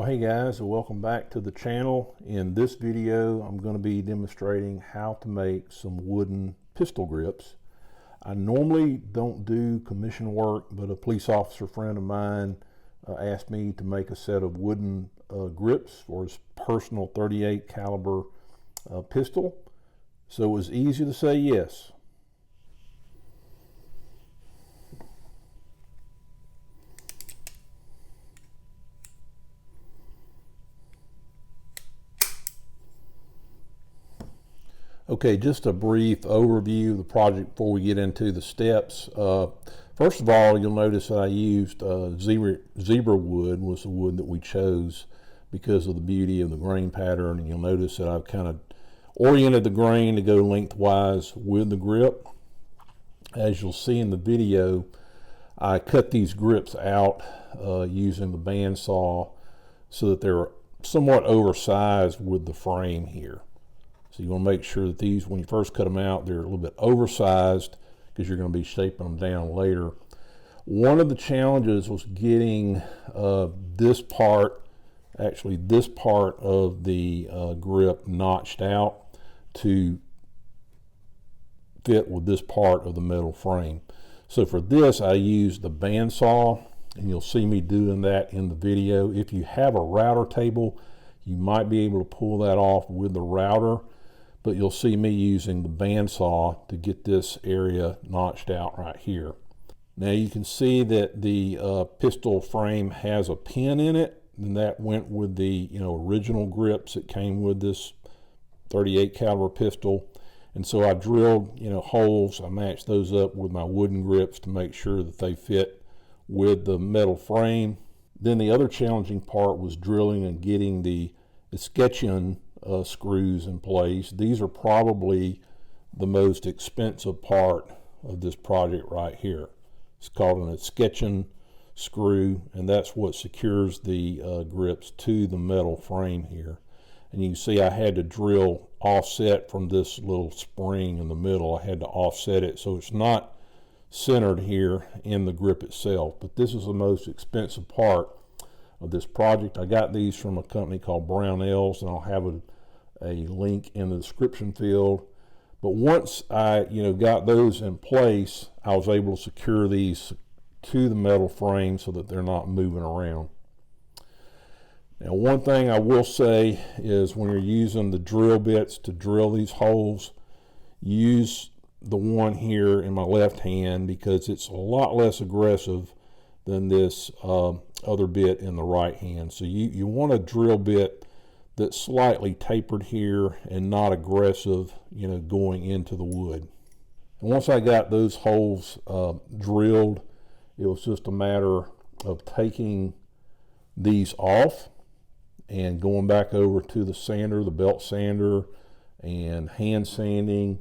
Well, hey guys, welcome back to the channel. In this video, I'm going to be demonstrating how to make some wooden pistol grips. I normally don't do commission work, but a police officer friend of mine asked me to make a set of wooden grips for his personal 38 caliber pistol. So it was easy to say yes. Okay, just a brief overview of the project before we get into the steps. First of all, you'll notice that I used zebra wood was the wood that we chose because of the beauty of the grain pattern. And you'll notice that I've kind of oriented the grain to go lengthwise with the grip. As you'll see in the video, I cut these grips out using the bandsaw so that they're somewhat oversized with the frame here. So you want to make sure that these, when you first cut them out, they're a little bit oversized because you're going to be shaping them down later. One of the challenges was getting this part of the grip notched out to fit with this part of the metal frame. So for this, I used the bandsaw, and you'll see me doing that in the video. If you have a router table, you might be able to pull that off with the router, but you'll see me using the bandsaw to get this area notched out right here. Now you can see that the pistol frame has a pin in it, and that went with the original grips that came with this 38 caliber pistol. And so I drilled holes. I matched those up with my wooden grips to make sure that they fit with the metal frame. Then the other challenging part was drilling and getting the Escutcheon screws in place. These are probably the most expensive part of this project right here. It's called an Escutcheon screw, and that's what secures the grips to the metal frame here. And you can see I had to drill offset from this little spring in the middle. I had to offset it so it's not centered here in the grip itself. But this is the most expensive part of this project. I got these from a company called Brownells, and I'll have a link in the description field. But once I got those in place, I was able to secure these to the metal frame so that they're not moving around. Now, one thing I will say is when you're using the drill bits to drill these holes, use the one here in my left hand because it's a lot less aggressive than this other bit in the right hand. So you want a drill bit that's slightly tapered here and not aggressive, going into the wood. And once I got those holes drilled, it was just a matter of taking these off and going back over to the sander, the belt sander, and hand sanding,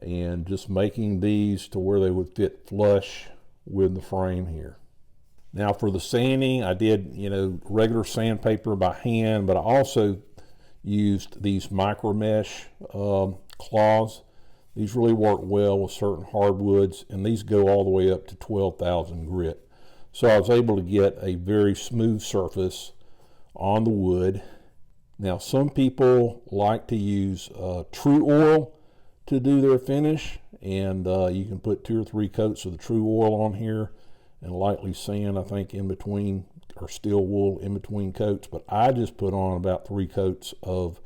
and just making these to where they would fit flush with the frame here. Now for the sanding, I did regular sandpaper by hand, but I also used these micro mesh claws. These really work well with certain hardwoods, and these go all the way up to 12,000 grit. So I was able to get a very smooth surface on the wood. Now some people like to use true oil to do their finish, and you can put 2 or 3 coats of the true oil on here and lightly sand, I think, in between, or steel wool in between coats. But I just put on about 3 coats of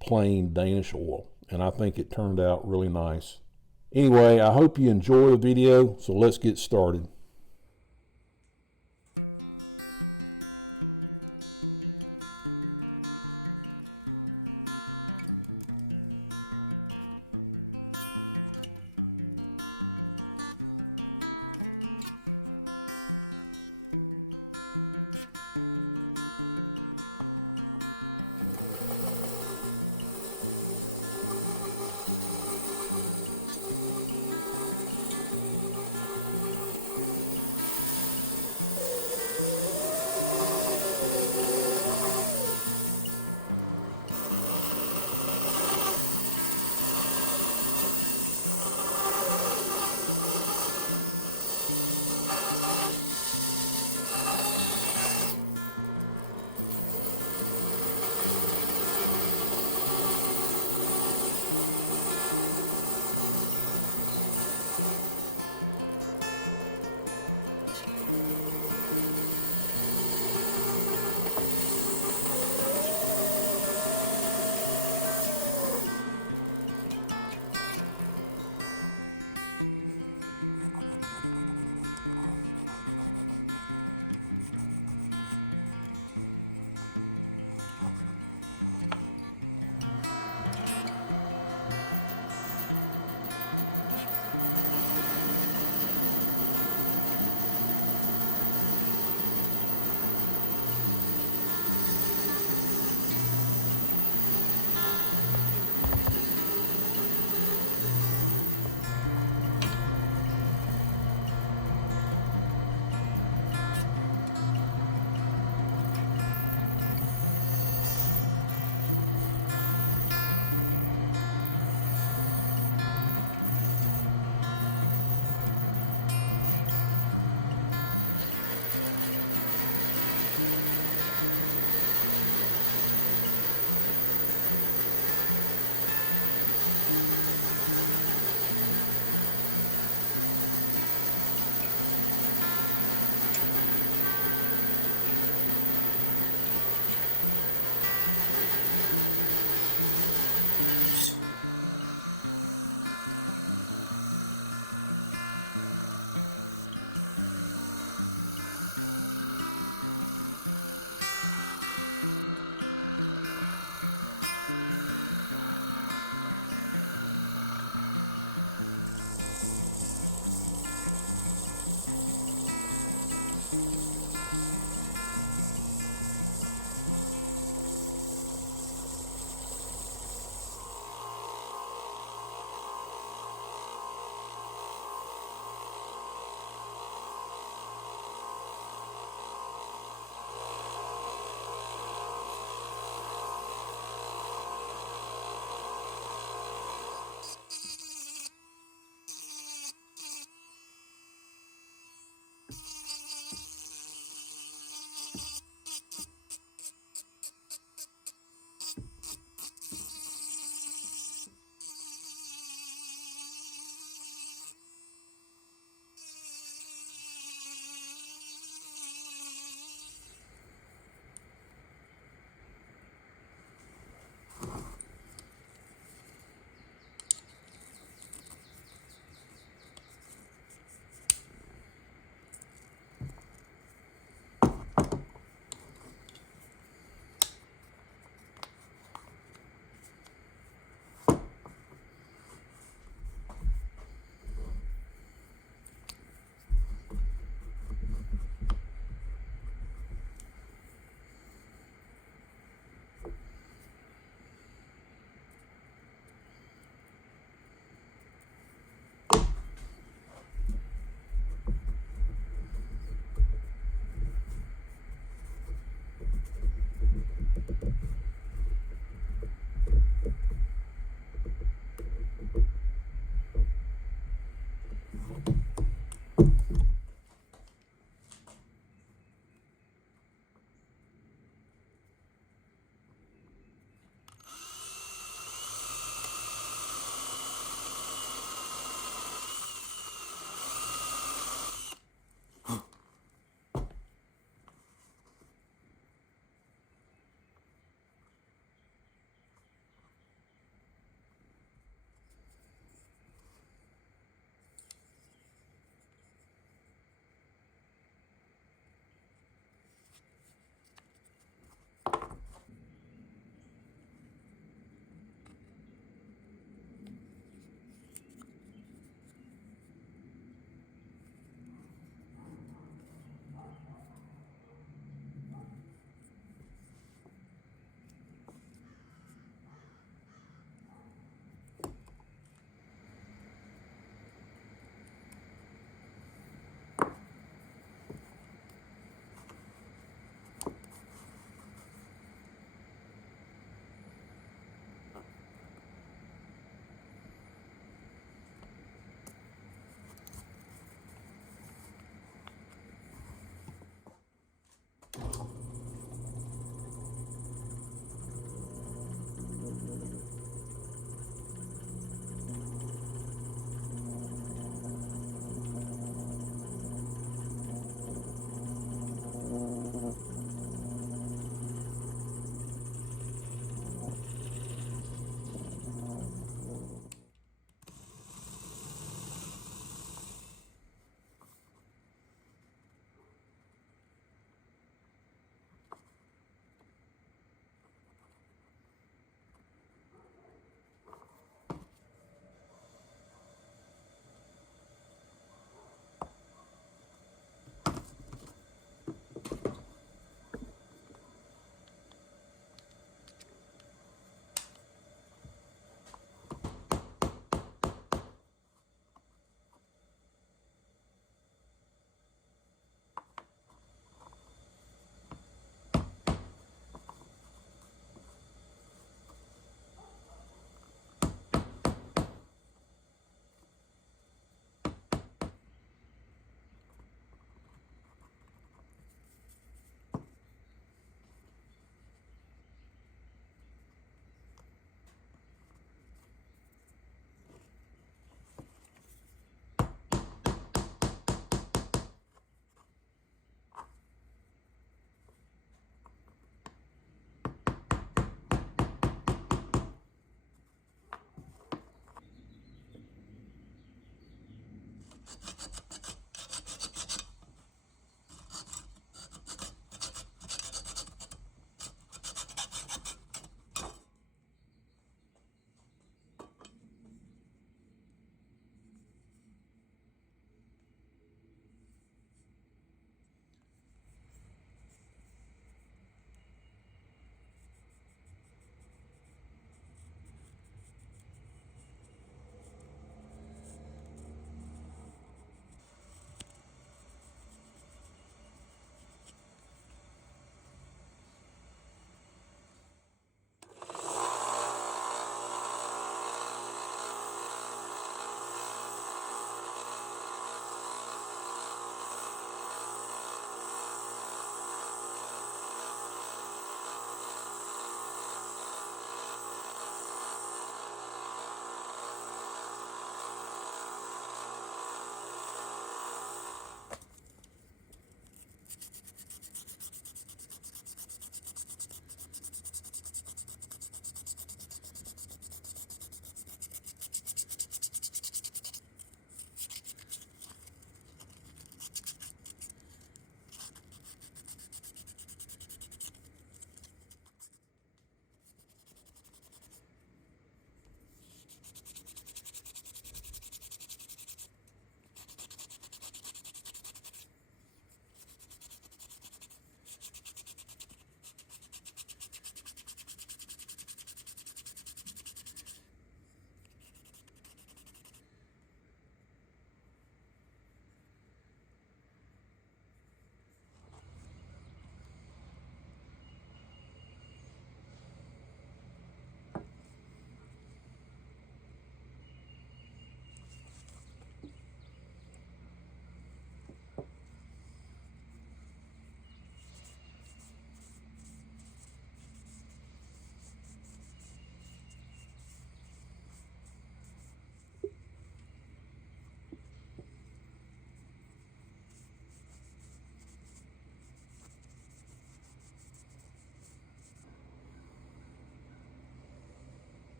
plain Danish oil, and I think it turned out really nice. Anyway, I hope you enjoy the video, so let's get started.